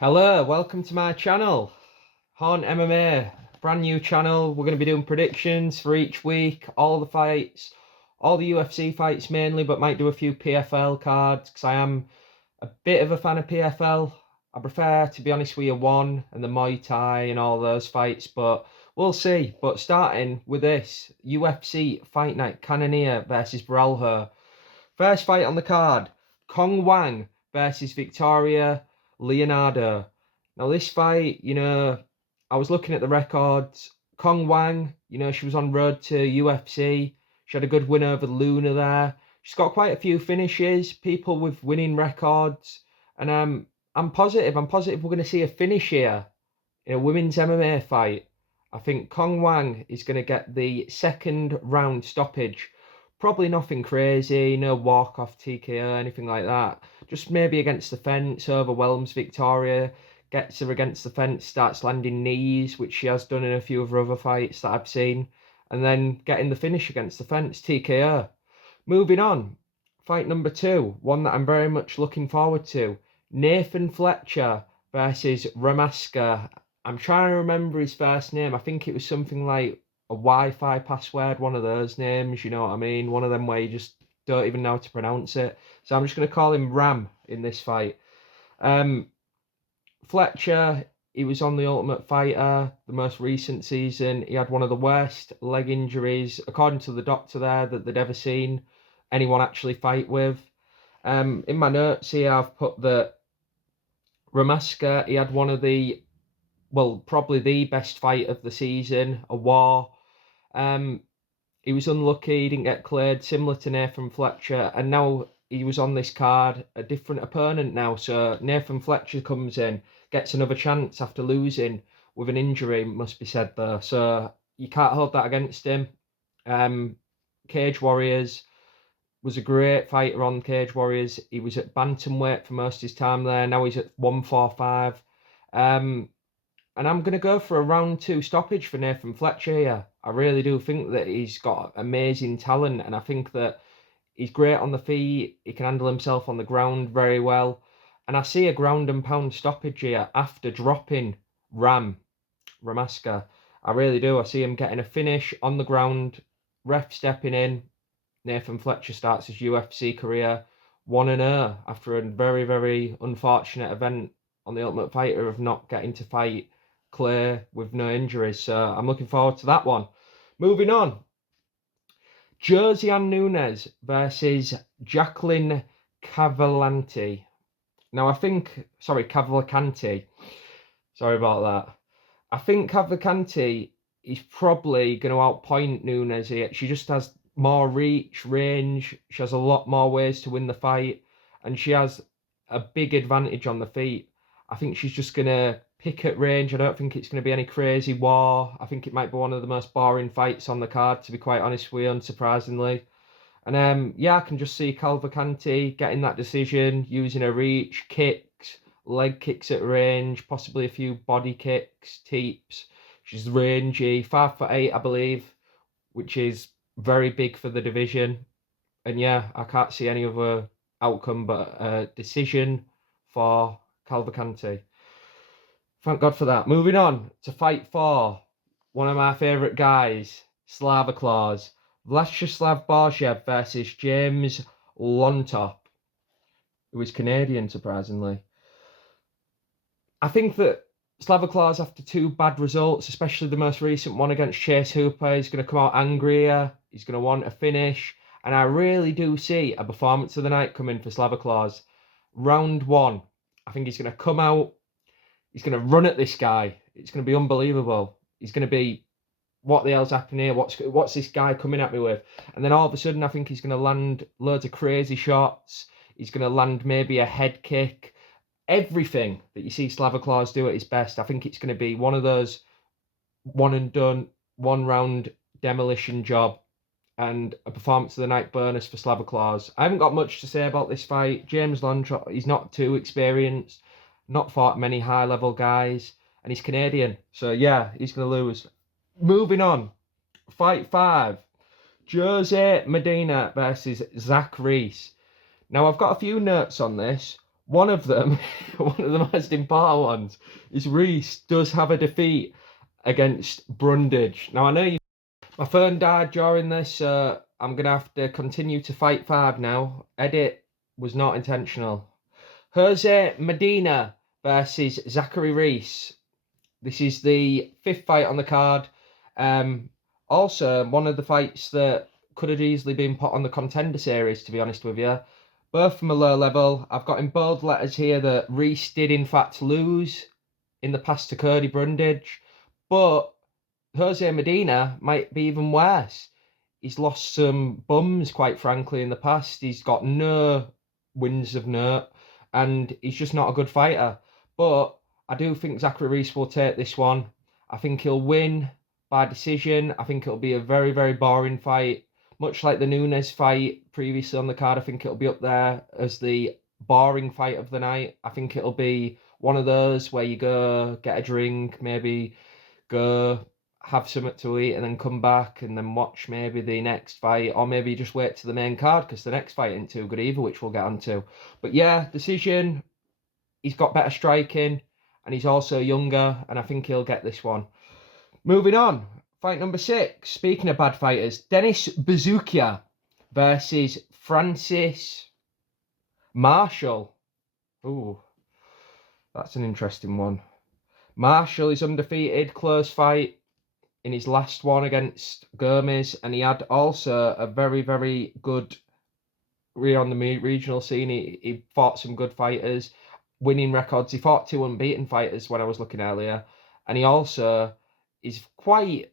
Hello, welcome to my channel, Horn MMA, brand new channel. We're going to be doing predictions for each week, all the fights, all the UFC fights mainly, but might do a few PFL cards because I am a bit of a fan of PFL. I prefer, to be honest with you, one and the Muay Thai and all those fights, but we'll see. But starting with this, UFC Fight Night, Cannonier versus Borralho. First fight on the card, Kong Wang versus Victoria Leonardo. Now, this fight, I was looking at the records. Kong Wang, she was on road to UFC. She had a good win over Luna there. She's got quite a few finishes, people with winning records. And I'm positive. I'm positive we're going to see a finish here in a women's MMA fight. I think Kong Wang is going to get the second round stoppage. Probably nothing crazy, no walk-off TKO, anything like that. Just maybe against the fence, overwhelms Victoria, gets her against the fence, starts landing knees, which she has done in a few of her other fights that I've seen, and then getting the finish against the fence, TKO. Moving on, fight number 2, one that I'm very much looking forward to. Nathan Fletcher versus Ramaska. I'm trying to remember his first name. I think it was something like a Wi-Fi password, one of those names, you know what I mean? One of them where you just don't even know how to pronounce it. So I'm just going to call him Ram in this fight. Fletcher, he was on The Ultimate Fighter, the most recent season. He had one of the worst leg injuries, according to the doctor there, that they'd ever seen anyone actually fight with. In my notes here, I've put that Ramaska, he had one of probably the best fight of the season, a war. He was unlucky, he didn't get cleared, similar to Nathan Fletcher, and now he was on this card, a different opponent now. So Nathan Fletcher comes in, gets another chance after losing with an injury, must be said there. So you can't hold that against him. Cage Warriors was a great fighter on Cage Warriors. He was at bantamweight for most of his time there. Now he's at 145. And I'm going to go for a round 2 stoppage for Nathan Fletcher here. I really do think that he's got amazing talent, and I think that he's great on the feet. He can handle himself on the ground very well. And I see a ground and pound stoppage here after dropping Ramaska. I really do. I see him getting a finish on the ground, ref stepping in. Nathan Fletcher starts his UFC career 1-0 after a very, very unfortunate event on The Ultimate Fighter of not getting to fight clear with no injuries. So I'm looking forward to that one. Moving on. Josiane Nunes versus Jacqueline Cavalcanti. Now Cavalcanti. Sorry about that. I think Cavalcanti is probably going to outpoint Nunes here. She just has more reach, range. She has a lot more ways to win the fight, and she has a big advantage on the feet. I think she's just going to pick at range. I don't think it's going to be any crazy war. I think it might be one of the most boring fights on the card, to be quite honest with you, unsurprisingly. And I can just see Cavalcanti getting that decision, using her reach, kicks, leg kicks at range, possibly a few body kicks, teeps. She's rangy, 5'8", I believe, which is very big for the division. And I can't see any other outcome but a decision for Cavalcanti. Thank God for that. Moving on to fight 4. One of my favourite guys, Slava Claus. Vladislav Borralho versus James Lontop, who is Canadian, surprisingly. I think that Slava Claus, after 2 bad results, especially the most recent one against Chase Hooper, is going to come out angrier. He's going to want a finish. And I really do see a performance of the night coming for Slava Claus. Round 1. I think he's going to come out. He's going to run at this guy. It's going to be unbelievable. He's going to be, what the hell's happening here? What's this guy coming at me with? And then all of a sudden, I think he's going to land loads of crazy shots. He's going to land maybe a head kick. Everything that you see Slava Claus do at his best. I think it's going to be one of those one and done, 1 round demolition job and a performance of the night bonus for Slava Claus. I haven't got much to say about this fight. James Lontop, he's not too experienced, not fought many high-level guys, and he's Canadian. So, he's going to lose. Moving on. Fight 5. Jose Medina versus Zach Reese. Now, I've got a few notes on this. One of them, one of the most important ones, is Reese does have a defeat against Brundage. Now I know my phone died during this, so I'm gonna have to continue to fight 5 now. Edit was not intentional. Jose Medina versus Zachary Reese. This is the 5th fight on the card. Also, one of the fights that could have easily been put on the contender series, to be honest with you. Both from a low level. I've got in bold letters here that Reese did in fact lose in the past to Cody Brundage. But Jose Medina might be even worse. He's lost some bums, quite frankly, in the past. He's got no wins of note, and he's just not a good fighter. But I do think Zachary Reese will take this one. I think he'll win by decision. I think it'll be a very, very boring fight. Much like the Nunes fight previously on the card, I think it'll be up there as the boring fight of the night. I think it'll be one of those where you go get a drink, maybe go have something to eat and then come back and then watch maybe the next fight, or maybe just wait to the main card because the next fight ain't too good either, which we'll get onto. But yeah, decision. He's got better striking and he's also younger, and I think he'll get this one. Moving on, fight number 6. Speaking of bad fighters, Denis Buzukja versus Francis Marshall. Ooh, that's an interesting one. Marshall is undefeated, close fight in his last one against Gomez, and he had also a very, very good on the regional scene. He fought some good fighters, winning records. He fought 2 unbeaten fighters when I was looking earlier, and he also is quite,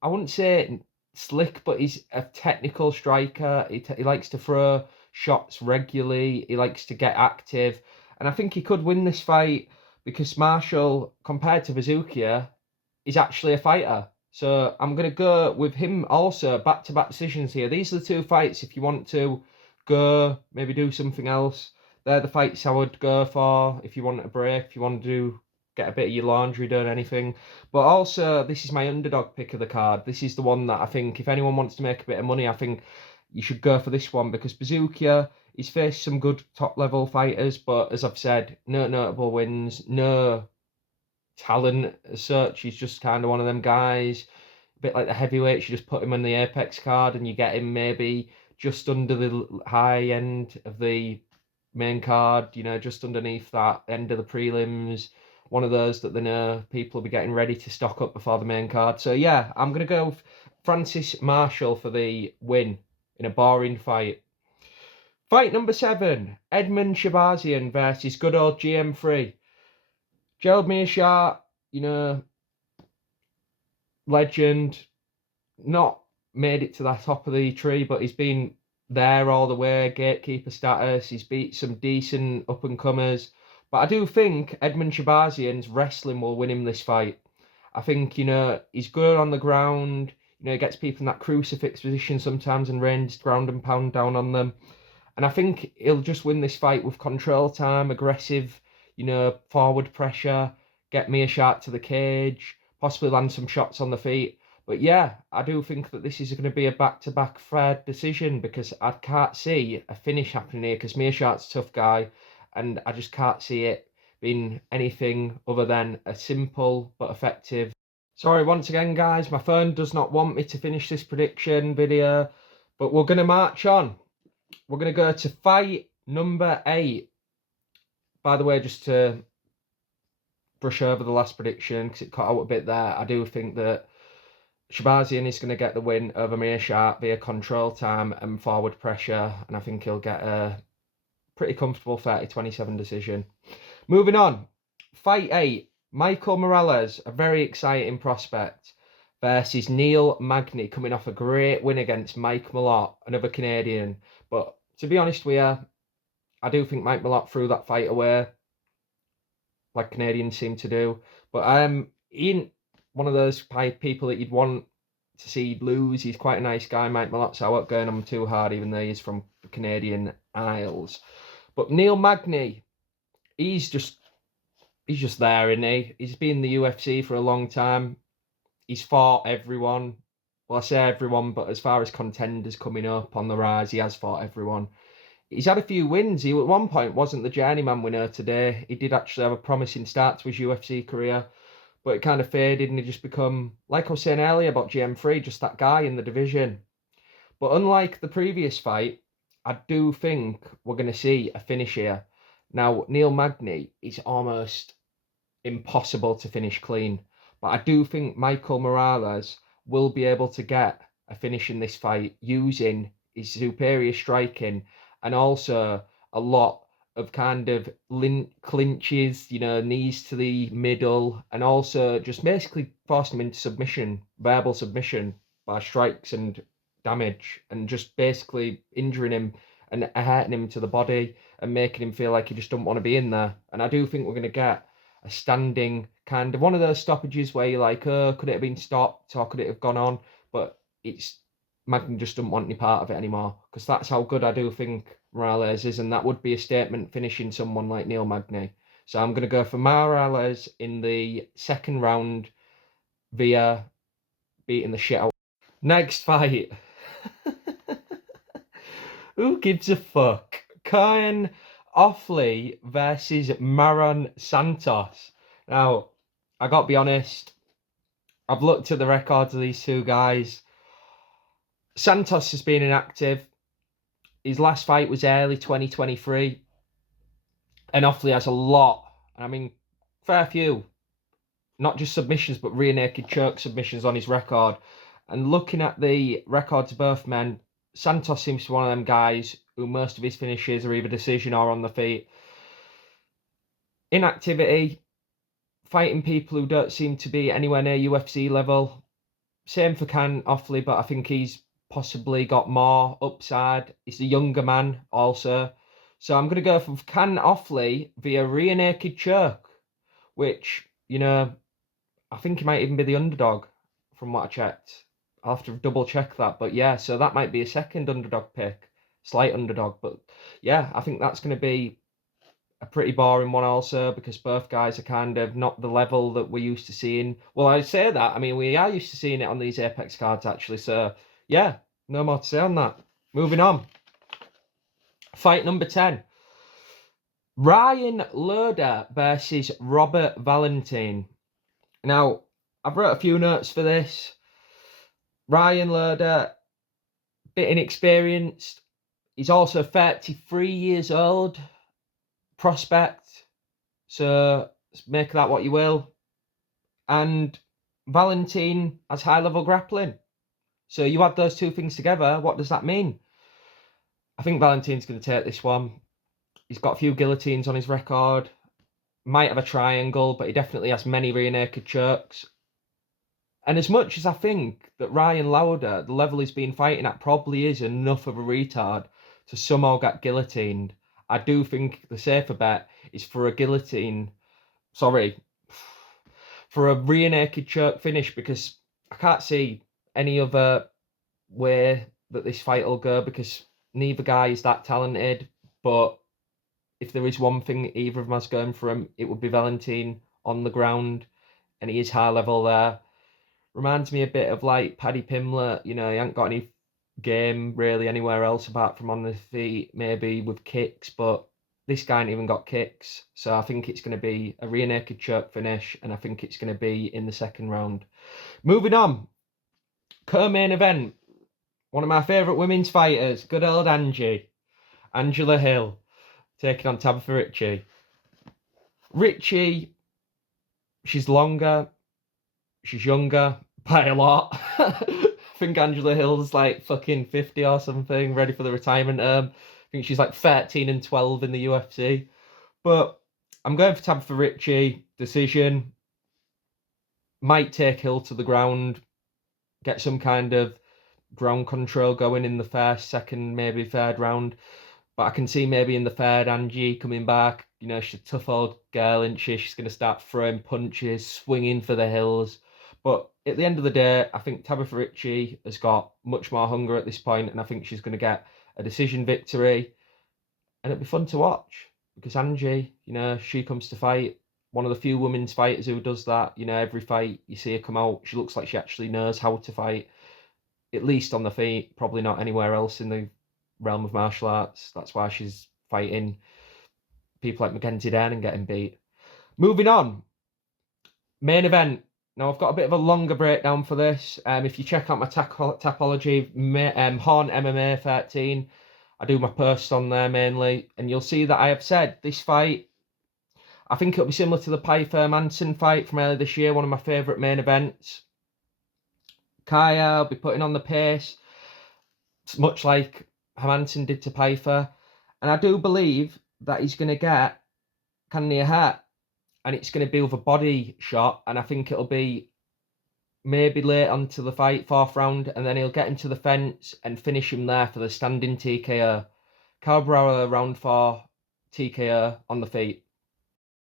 I wouldn't say slick, but he's a technical striker. He likes to throw shots regularly. He likes to get active, and I think he could win this fight because Marshall, compared to Buzukja, is actually a fighter. So I'm going to go with him also, back-to-back decisions here. These are the 2 fights, if you want to go, maybe do something else. They're the fights I would go for if you want a break, if you want to get a bit of your laundry done, anything. But also, this is my underdog pick of the card. This is the one that I think, if anyone wants to make a bit of money, I think you should go for this one, because Buzukja, he's faced some good top-level fighters, but as I've said, no notable wins, no talent as such. He's just kind of one of them guys, a bit like the heavyweights. You just put him on the Apex card and you get him maybe just under the high end of the main card, just underneath that end of the prelims. One of those that they know people will be getting ready to stock up before the main card. So yeah, I'm going to go with Francis Marshall for the win in a boring fight. Fight number 7, Edmund Shabazian versus good old GM3. Gerald Meerschaert, legend, not made it to the top of the tree, but he's been there all the way, gatekeeper status. He's beat some decent up-and-comers. But I do think Edmund Shabazian's wrestling will win him this fight. I think, he's good on the ground. He gets people in that crucifix position sometimes and rains ground and pound down on them. And I think he'll just win this fight with control time, aggressive, forward pressure, get Meerschaert to the cage, possibly land some shots on the feet. But yeah, I do think that this is going to be a back-to-back fair decision, because I can't see a finish happening here, because Meerschaert's a tough guy, and I just can't see it being anything other than a simple but effective. Sorry once again, guys, my phone does not want me to finish this prediction video, but we're going to march on. We're going to go to fight number 8. By the way, just to brush over the last prediction, because it cut out a bit there, I do think that Shabazian is going to get the win over Meerschaert via control time and forward pressure, and I think he'll get a pretty comfortable 30-27 decision. Moving on, fight 8, Michael Morales, a very exciting prospect, versus Neil Magny, coming off a great win against Mike Malott, another Canadian. But to be honest with you, I do think Mike Malott threw that fight away, like Canadians seem to do. But he ain't one of those people that you'd want to see lose. He's quite a nice guy, Mike Malott, so I won't go on him too hard, even though he's from the Canadian Isles. But Neil Magny, he's just there, isn't he? He's been in the UFC for a long time. He's fought everyone. Well, I say everyone, but as far as contenders coming up on the rise, he has fought everyone. he's had a few wins. He at one point wasn't the journeyman winner today. He did actually have a promising start to his UFC career, but it kind of faded and he just become, like I was saying earlier about GM3, just that guy in the division. But unlike the previous fight, I do think we're going to see a finish here. Now, Neil Magny is almost impossible to finish clean, but I do think Michael Morales will be able to get a finish in this fight using his superior striking and also a lot of kind of clinches, knees to the middle, and also just basically forcing him into submission, verbal submission by strikes and damage, and just basically injuring him and hurting him to the body and making him feel like he just don't want to be in there. And I do think we're going to get a standing kind of one of those stoppages where you're like, oh, could it have been stopped or could it have gone on? But it's Magny just doesn't want any part of it anymore, because that's how good I do think Morales is, and that would be a statement finishing someone like Neil Magny. So I'm going to go for Morales in the second round via beating the shit out. Next fight. Who gives a fuck? Kyan Offley versus Maron Santos. Now, I got to be honest, I've looked at the records of these two guys. Santos has been inactive. His last fight was early 2023. And Offley has a lot. I mean, fair few. Not just submissions, but rear naked choke submissions on his record. And looking at the records of both men, Santos seems to be one of them guys who most of his finishes are either decision or on the feet. Inactivity, fighting people who don't seem to be anywhere near UFC level. Same for Can Offley, but I think he's possibly got more upside. He's a younger man also. So I'm going to go for Can Offley via rear naked choke, which, I think he might even be the underdog from what I checked. I'll have to double check that. But yeah, so that might be a second underdog pick. Slight underdog. But yeah, I think that's going to be a pretty boring one also, because both guys are kind of not the level that we're used to seeing. Well, I say that. I mean, we are used to seeing it on these Apex cards, actually. So yeah, no more to say on that. Moving on. Fight number 10. Ryan Loader versus Robert Valentin. Now, I've wrote a few notes for this. Ryan Loader, bit inexperienced. He's also 33 years old. Prospect. So make that what you will. And Valentin has high level grappling. So you add those two things together, what does that mean? I think Valentin's going to take this one. He's got a few guillotines on his record. Might have a triangle, but he definitely has many rear naked chokes. And as much as I think that Ryan Lauder, the level he's been fighting at, probably is enough of a retard to somehow get guillotined, I do think the safer bet is for a rear naked choke finish, because I can't see any other way that this fight will go, because neither guy is that talented. But if there is one thing either of them has going for him, it would be Valentin on the ground, and he is high level there. Reminds me a bit of like Paddy Pimblett. He ain't got any game really anywhere else apart from on the feet, maybe with kicks, but this guy ain't even got kicks. So I think it's going to be a rear naked choke finish, and I think it's going to be in the second round. Moving on. Co-main event. One of my favourite women's fighters, good old Angie. Angela Hill, taking on Tabitha Ricci. Ricci, she's longer, she's younger by a lot. I think Angela Hill's like fucking 50 or something, ready for the retirement term. I think she's like 13 and 12 in the UFC. But I'm going for Tabitha Ricci. Decision. Might take Hill to the ground. Get some kind of ground control going in the first, second, maybe third round. But I can see maybe in the third, Angie coming back. She's a tough old girl, isn't she? She's going to start throwing punches, swinging for the hills. But at the end of the day, I think Tabitha Ricci has got much more hunger at this point, and I think she's going to get a decision victory. And it'll be fun to watch, because Angie, she comes to fight. One of the few women's fighters who does that. Every fight you see her come out, she looks like she actually knows how to fight, at least on the feet, probably not anywhere else in the realm of martial arts. That's why she's fighting people like Mackenzie Dern and getting beat. Moving on, main event. Now I've got a bit of a longer breakdown for this. If you check out my Tapology, Horn MMA 13, I do my posts on there mainly, and you'll see that I have said this fight, I think it'll be similar to the Pyfer Manson fight from earlier this year, one of my favourite main events. Kaya will be putting on the pace, much like Hermanson did to Pyfer, and I do believe that he's going to get Cannonier hurt, and it's going to be with a body shot, and I think it'll be maybe late onto the fight, 4th round, and then he'll get him to the fence and finish him there for the standing TKO. Borralho round 4 TKO on the feet.